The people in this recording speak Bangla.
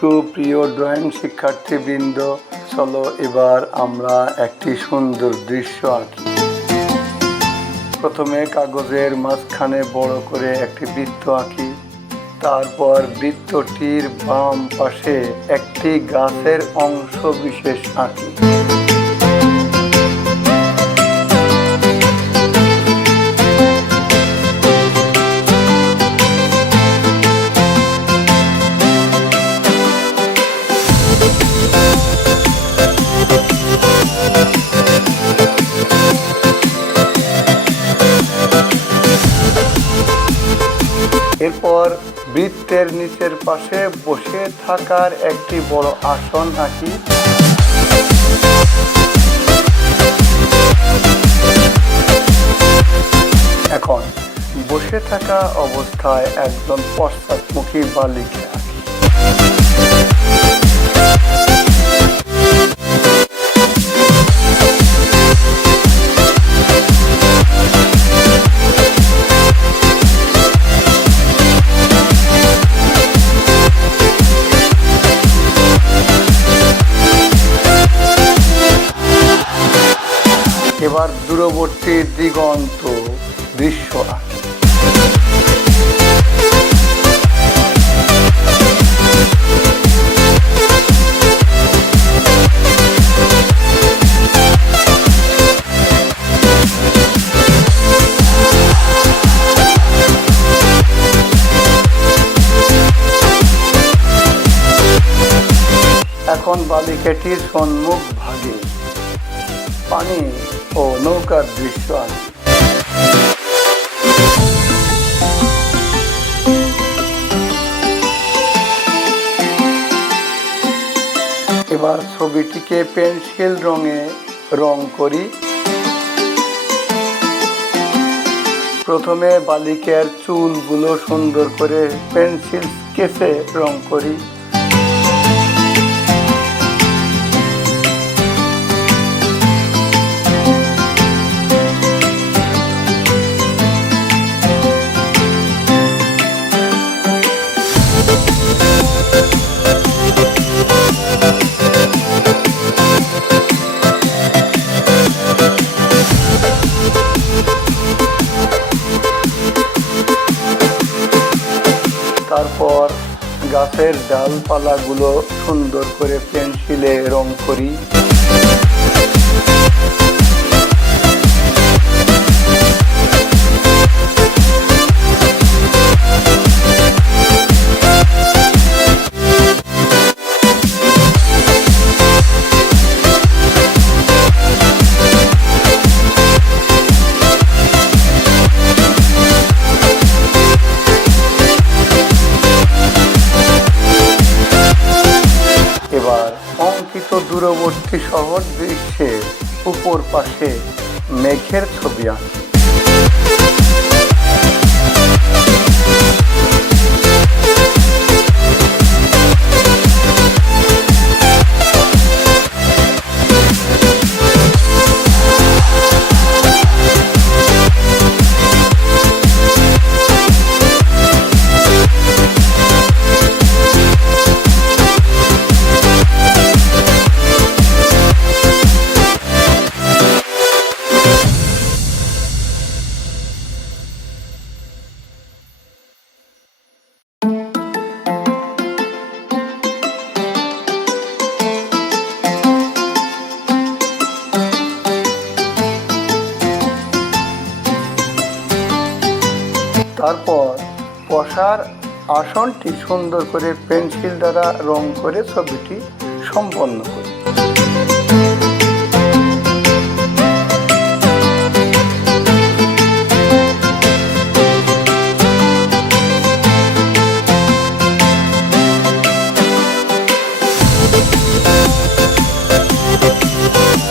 সুপ্রিয় ড্রয়িং শিক্ষার্থীবৃন্দ, চলো এবার আমরা একটি সুন্দর দৃশ্য আঁকি। প্রথমে কাগজের মাঝখানে বড় করে একটি বৃত্ত আঁকি। তারপর বৃত্তটির বাম পাশে একটি গাছের অংশ বিশেষ আঁকি। এরপর বৃত্তের নিচের পাশে বসে থাকার একটি বড় আসন আঁকি। এখন বসে থাকা অবস্থায় একজন পশ্চাৎমুখী বালিকা আঁকি। এবার দূরবর্তী দিগন্ত দৃশ্য আঁকি। এখন বালিকাটির সম্মুখ ভাগে পানি ও নৌকার দৃশ্য আঁকি। এবার ছবিটিকে পেন্সিল রঙে রং করি। প্রথমে বালিকার চুলগুলো সুন্দর করে পেন্সিল স্কেচে রং করি। তারপর গাছের ডালপালাগুলো সুন্দর করে পেন্সিলে রং করি। অঙ্কিত দূরবর্তী শহর দৃশ্যের উপর পাশে মেঘের ছবি আঁকি। তারপর বসার আসনটি সুন্দর করে পেন্সিল দ্বারা রং করে ছবিটি সম্পন্ন করি।